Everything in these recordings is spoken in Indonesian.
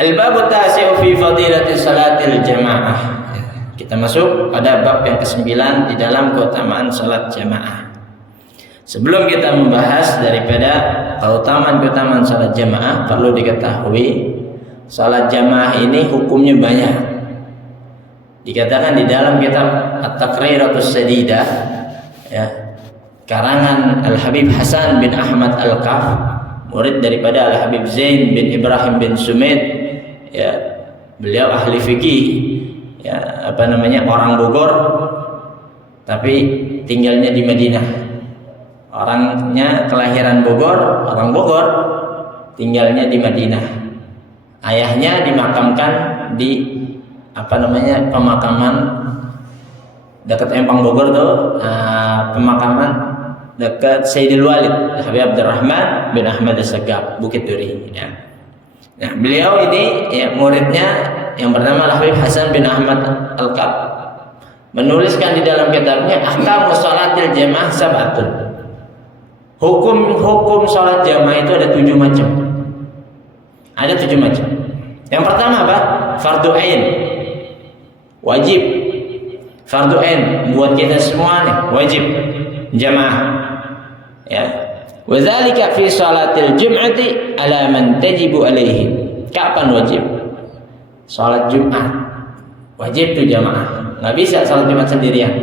Al-babu tasi'u fi fadilati salatil jamaah. Kita masuk pada bab yang ke-9 di dalam keutamaan salat jamaah. Sebelum kita membahas daripada keutamaan salat jamaah, perlu diketahui salat jamaah ini hukumnya banyak. Dikatakan di dalam kitab At-Taqriratus Sadidah, ya, karangan Al-Habib Hasan bin Ahmad Al-Qaf, murid daripada Al-Habib Zain bin Ibrahim bin Sumaid, ya, beliau ahli fikih, ya, orang Bogor tapi tinggalnya di Madinah. Orangnya kelahiran Bogor, orang Bogor, tinggalnya di Madinah. Ayahnya dimakamkan di pemakaman dekat Empang Bogor tuh, pemakaman dekat Sayyidil Walid Habib Abdurrahman bin Ahmad As-Sagaf, Bukit Duri, ya. Nah, beliau ini, ya, muridnya yang bernama Habib Hasan bin Ahmad Al-Qaf menuliskan di dalam kitabnya Ahkamus Shalatil Jamaah Sab'atun. Hukum salat jamaah itu ada 7 macam. Ada 7 macam. Yang pertama apa? Fardu ain. Wajib. Fardu ain buat kita semua nih, wajib jamaah. Ya. Wa dzalika fi shalatil jum'ati ala man tajibu alaihi. Kapan wajib? Salat Jumat. Wajib tuh jamaah. Enggak bisa salat Jumat sendirian.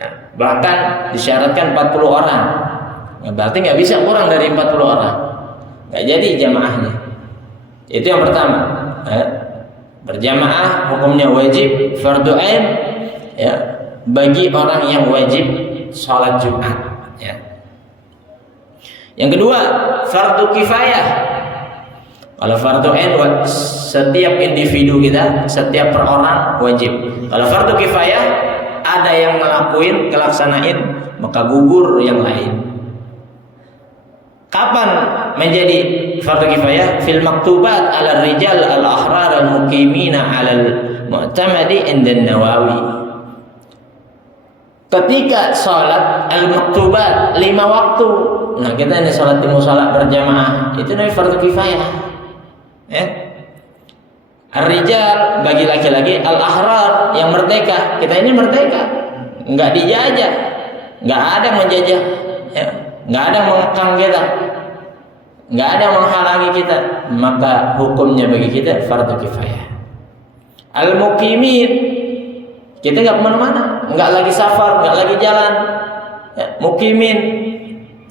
Nah, bahkan disyaratkan 40 orang. Nah, berarti nggak bisa kurang dari 40 orang. Nggak jadi jamaahnya. Itu yang pertama. Berjamaah hukumnya wajib, fardu ain, ya, bagi orang yang wajib sholat Jumat, ya. Yang kedua, fardu kifayah. Kalau fardu ain setiap individu kita, setiap per orang wajib. Kalau fardu kifayah ada yang ngelakuin, kelaksanain, maka gugur yang lain. Kapan menjadi fardu kifayah? Fil maktubat ala rijal al-ahrar al-muqimina ala al-mu'tamadi inda Nawawi. Ketika salat al-maktubat 5 waktu. Nah, kita ini salat di musala berjamaah, itu namanya fardu kifayah. Ya. Ar-rijal bagi laki-laki, al-ahrar yang merdeka. Kita ini merdeka, enggak dijajah, enggak ada menjajah, ya. Nggak ada mengekang kita, nggak ada menghalangi kita, maka hukumnya bagi kita fardu kifayah. Al-muqimin, kita nggak kemana-mana, nggak lagi safar, nggak lagi jalan, ya, muqimin,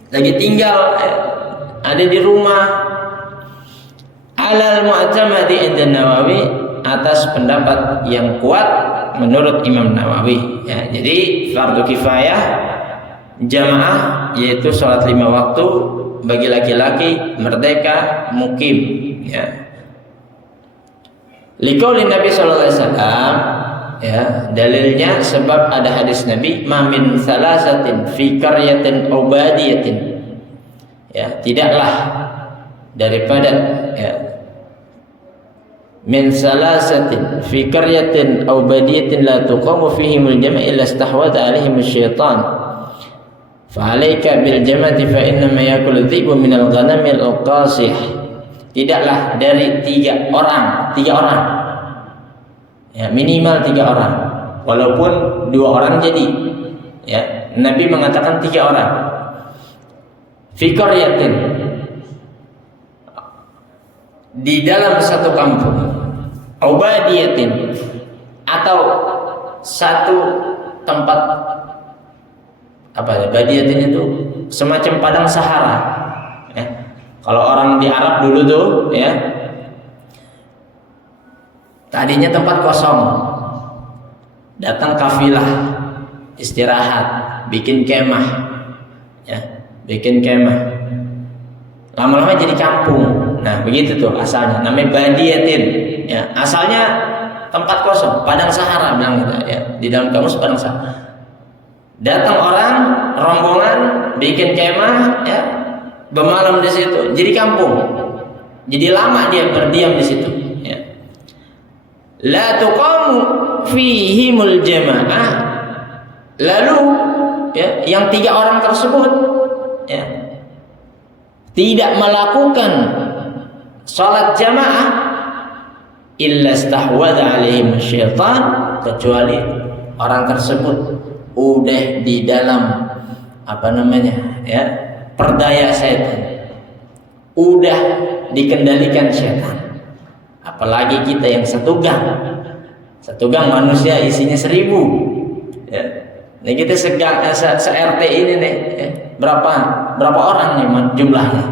lagi tinggal, ya, ada di rumah. Alal mu'tamadi inda Nawawi, atas pendapat yang kuat menurut Imam Nawawi, ya. Jadi fardu kifayah jamaah yaitu sholat 5 waktu bagi laki-laki merdeka mukim, ya. Liqauli Nabi sallallahu alaihi wasallam, ya, dalilnya sebab ada hadis Nabi, ma min salasatin fi qaryatin aw badiyatin, ya, tidaklah daripada, ya, min salasatin fi qaryatin aw badiyatin la tuqamu fihimul jama' illa istahwada alaihim syaitan. Fa'alaika bil jamati fa innama yakulu dhi'bu minal ghanamil qasih. Tidaklah dari 3 orang, ya, minimal 3 orang, walaupun 2 orang jadi, ya, Nabi mengatakan 3 orang. Fi qaryatin, di dalam satu kampung, ubadiyatin, atau satu tempat, badiatin itu semacam padang Sahara, ya. Kalau orang di Arab dulu tuh, ya, tadinya tempat kosong, datang kafilah istirahat, bikin kemah, ya, bikin kemah, lama-lama jadi kampung. Nah, begitu tuh asalnya, namanya badiatin, ya, asalnya tempat kosong, padang Sahara bilang gitu, ya, di dalam kamus padang Sahara. Datang orang rombongan bikin kemah, ya, bermalam di situ, jadi kampung, jadi lama dia berdiam di situ, ya. La tuqamu fihimul jamaah, lalu, ya, yang 3 orang tersebut, ya, tidak melakukan sholat jamaah illa stahwadha alaihim syaitan, kecuali orang tersebut udah di dalam perdaya setan, udah dikendalikan setan. Apalagi kita yang satu gang manusia isinya 1000 ya. Nah kita se-RT ini nih ya. Berapa orang nih jumlahnya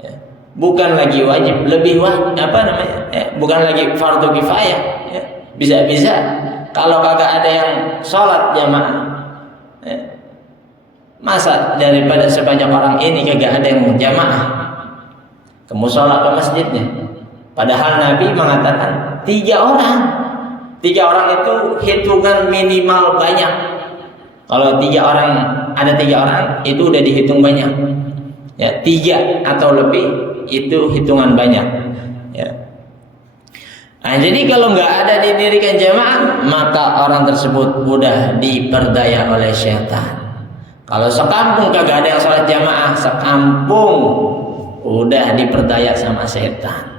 ya. Bukan lagi wajib, lebih bukan lagi fardu kifayah ya. Bisa-bisa kalau kagak ada yang sholat jamaah ya. Masa daripada sebanyak orang ini kagak ada yang jamaah ke mushola, ke masjidnya. Padahal Nabi mengatakan 3 orang. 3 orang itu hitungan minimal banyak. Kalau 3 orang, ada 3 orang itu udah dihitung banyak. Ya, 3 atau lebih itu hitungan banyak. Ya. Nah, jadi kalau nggak ada didirikan jamaah, maka orang tersebut udah diperdaya oleh syaitan. Kalau sekampung kagak ada yang sholat jamaah, sekampung udah diperdaya sama setan.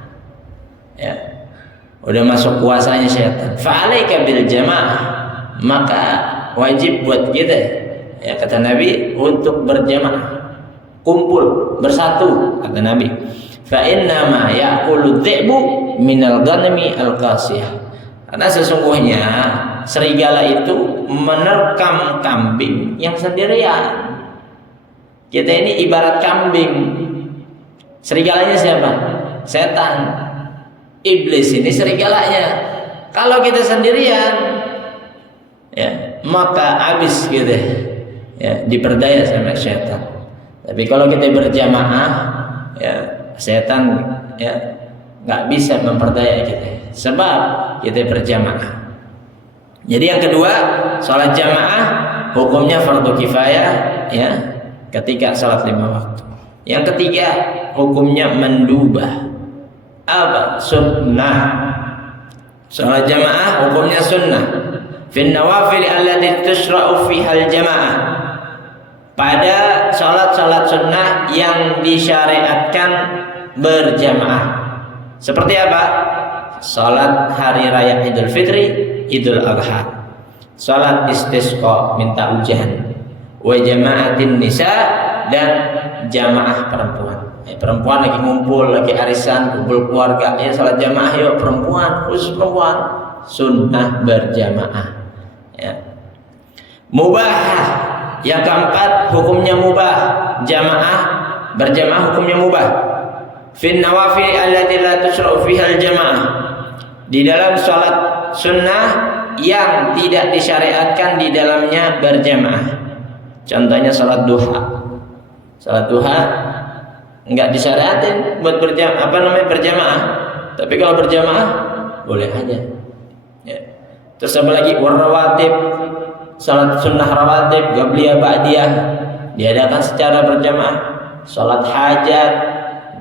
Ya, udah masuk kuasanya setan. Fa'alaika bil jamaah, maka wajib buat kita ya, kata Nabi, untuk berjamaah, kumpul bersatu, kata Nabi. Fa innama ya'kulu dhi'bu minal ghanami al-qasiyah, karena sesungguhnya serigala itu menerkam kambing yang sendirian. Kita ini ibarat kambing. Serigalanya siapa? Setan. Iblis ini serigalanya. Kalau kita sendirian ya, maka habis gitu ya, diperdaya sama setan. Tapi kalau kita berjamaah ya, setan ya nggak bisa memperdaya kita, sebab kita berjamaah. Jadi yang kedua, sholat jamaah hukumnya fardu kifayah ya, ketika sholat 5 waktu. Yang ketiga, hukumnya mendubah, sunnah. Sholat jamaah hukumnya sunnah. Fin nawafil allati tushra'u fiha al-jamaah, pada sholat sunnah yang disyariatkan berjamaah. Seperti apa? Sholat hari raya Idul Fitri, Idul Adha, sholat istisqa minta hujan, wa jama'atin nisa, dan jamaah perempuan. Perempuan lagi ngumpul, lagi arisan, kumpul keluarga, ya sholat jamaah yuk perempuan, khusus perempuan, sunnah berjamaah ya. Mubah, yang keempat hukumnya mubah, jamaah berjamaah hukumnya mubah. Fin nawafil allati la tusra'u fiha al-jamaah, di dalam sholat sunnah yang tidak disyariatkan di dalamnya berjamaah. Contohnya sholat duha. Sholat duha enggak disyariatin buat berjamaah. Tapi kalau berjamaah boleh aja. Ya. Terus apa lagi? Warawatib, sholat sunnah rawatib, qabliyah ba'diyah diadakan secara berjamaah. Sholat hajat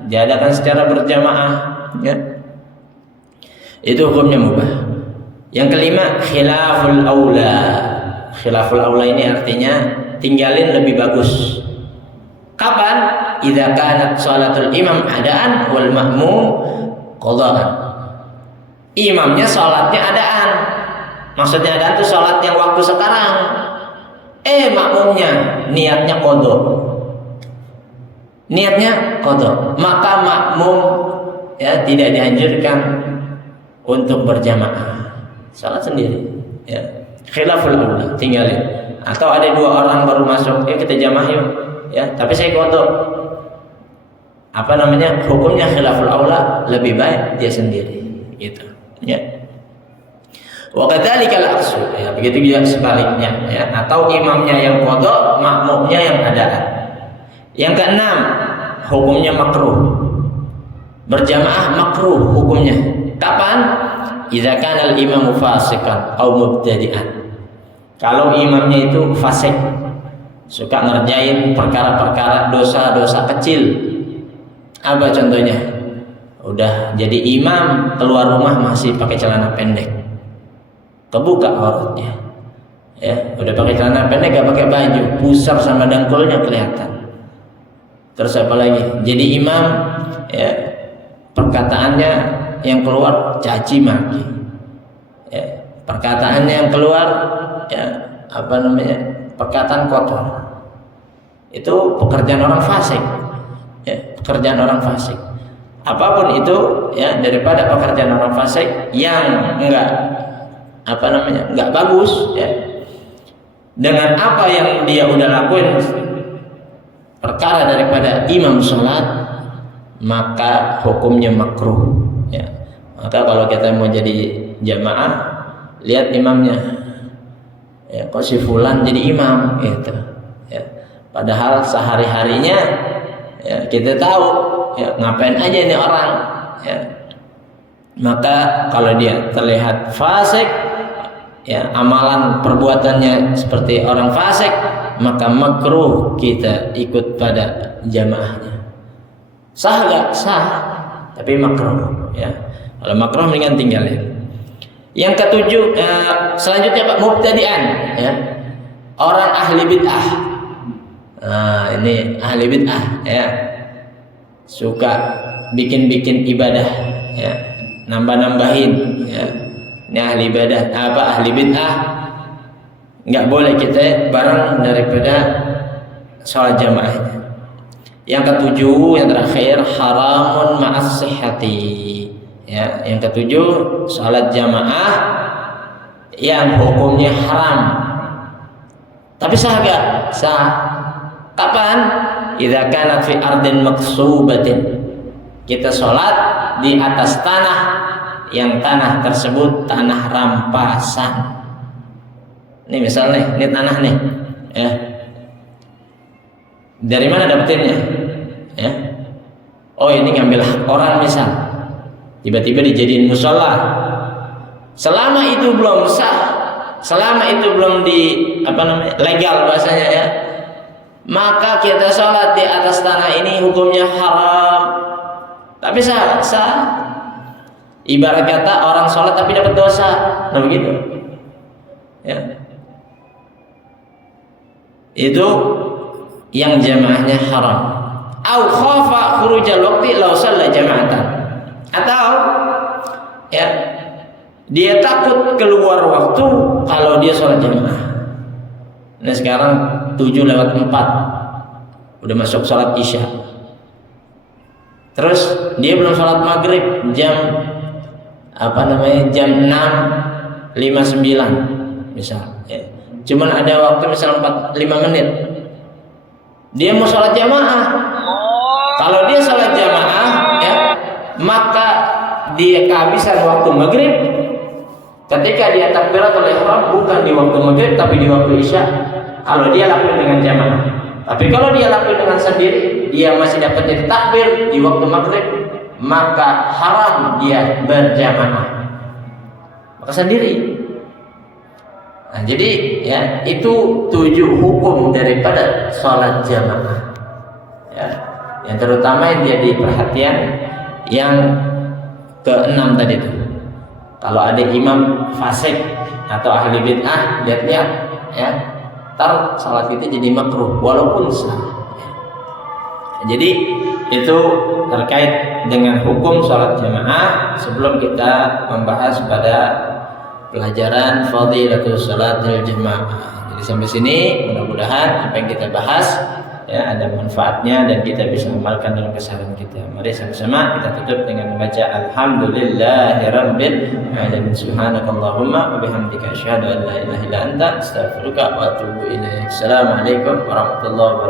diadakan secara berjamaah. Ya. Itu hukumnya mubah. Yang kelima, khilaful aula. Khilaful aula ini artinya tinggalin lebih bagus. Kapan? Idza kanat sholatul imam adaan wal ma'mum qadaan. Imamnya sholatnya adaan. Maksudnya adaan itu sholat yang waktu sekarang. Makmumnya niatnya qadha. Niatnya qadha. Maka makmum ya tidak dianjurkan untuk berjamaah. Salat sendiri ya. Khilaful aula, tinggalin. Atau ada 2 orang baru masuk, kita jamaah yuk ya, tapi saya qadha. Hukumnya khilaful aula, lebih baik dia sendiri gitu ya. Wa kadzalikal aqsu ya, begitu juga sebaliknya ya, atau imamnya yang qadha, makmumnya yang adaan. Yang keenam, hukumnya makruh. Berjamaah makruh hukumnya. Kapan? Idza kana al-imamu fasikan aw mubtadi'an. Kalau imamnya itu fasik, suka ngerjain perkara-perkara dosa-dosa kecil. Apa contohnya? Udah jadi imam, keluar rumah masih pakai celana pendek, kebuka auratnya ya, udah pakai celana pendek, gak pakai baju, pusar sama dangkulnya kelihatan. Terus apa lagi? Jadi imam ya, perkataannya yang keluar caci maki, ya, perkataannya yang keluar, ya, perkataan kotor. Itu pekerjaan orang fasik, ya, pekerjaan orang fasik. Apapun itu, ya, daripada pekerjaan orang fasik yang enggak bagus, ya, dengan apa yang dia udah lakuin perkara daripada imam sholat, maka hukumnya makruh, ya. Maka kalau kita mau jadi jamaah, lihat imamnya, ya, kok si fulan jadi imam gitu, ya. Padahal sehari-harinya, ya, kita tahu, ya, ngapain aja ini orang, ya. Maka kalau dia terlihat fasik, ya, amalan perbuatannya seperti orang fasik, maka makruh kita ikut pada jamaahnya. Sah gak? Sah, tapi makruh, ya. Kalau makruh mendingan tinggalin. Yang ketujuh, selanjutnya Pak, mubtadi'an, ya, orang ahli bid'ah. Nah, ini ahli bid'ah, ya, suka bikin ibadah, ya, nambah-nambahin, ya. Ini ahli ibadah, ahli bid'ah, nggak boleh kita bareng daripada sholat jamaahnya. Yang ketujuh, yang terakhir, haramun ma'as sihhati, ya. Yang ketujuh, sholat jamaah yang hukumnya haram, tapi sah gak? Sah. Kapan? Idza kanat fi ardin maksubatin, kita sholat di atas tanah yang tanah tersebut tanah rampasan. Ini misalnya, ini tanah nih, ya. Dari mana dapetinnya? Ya. Oh, ini ngambil hak orang misal. Tiba-tiba dijadiin musola. Selama itu belum sah, selama itu belum legal bahasanya, ya, maka kita sholat di atas tanah ini hukumnya haram. Tapi sah. Ibarat kata orang sholat tapi dapat dosa, nah begitu, ya. Itu yang jamaahnya haram. Au khafa khurujal waqti law shalla jama'atan, atau, ya, dia takut keluar waktu kalau dia sholat jamaah. Nah sekarang 7:04 udah masuk sholat isya, terus dia belum sholat maghrib jam 6:59 misal, ya. Cuman ada waktu misal 5 menit, dia mau sholat jamaah. Kalau dia sholat jamaah, ya, maka dia kehabisan waktu maghrib ketika dia takbiratul ihram, bukan di waktu maghrib tapi di waktu isya, kalau dia lakukan dengan jamaah. Tapi kalau dia lakukan dengan sendiri, dia masih dapat jadi takbir di waktu maghrib, maka haram dia berjamaah, maka sendiri. Nah, jadi, ya, itu 7 hukum daripada sholat jamaah, ya. Yang terutama yang jadi perhatian yang ke-6 tadi itu. Kalau ada imam fasik atau ahli bid'ah, lihat-lihat, ya, ntar sholat kita jadi makruh walaupun sah. Jadi itu terkait dengan hukum sholat jamaah. Sebelum kita membahas pada pelajaran fadilatul sholatil jamaah, jadi sampai sini mudah-mudahan apa yang kita bahas, ya, ada manfaatnya dan kita bisa amalkan dalam keseharian kita. Mari sama-sama kita tutup dengan membaca alhamdulillahirabbil alamin. Subhanakallahumma wa bihamdika asyhadu an la ilaha illa anta astaghfiruka wa atubu ilaik. Assalamualaikum warahmatullahi wabarakatuh.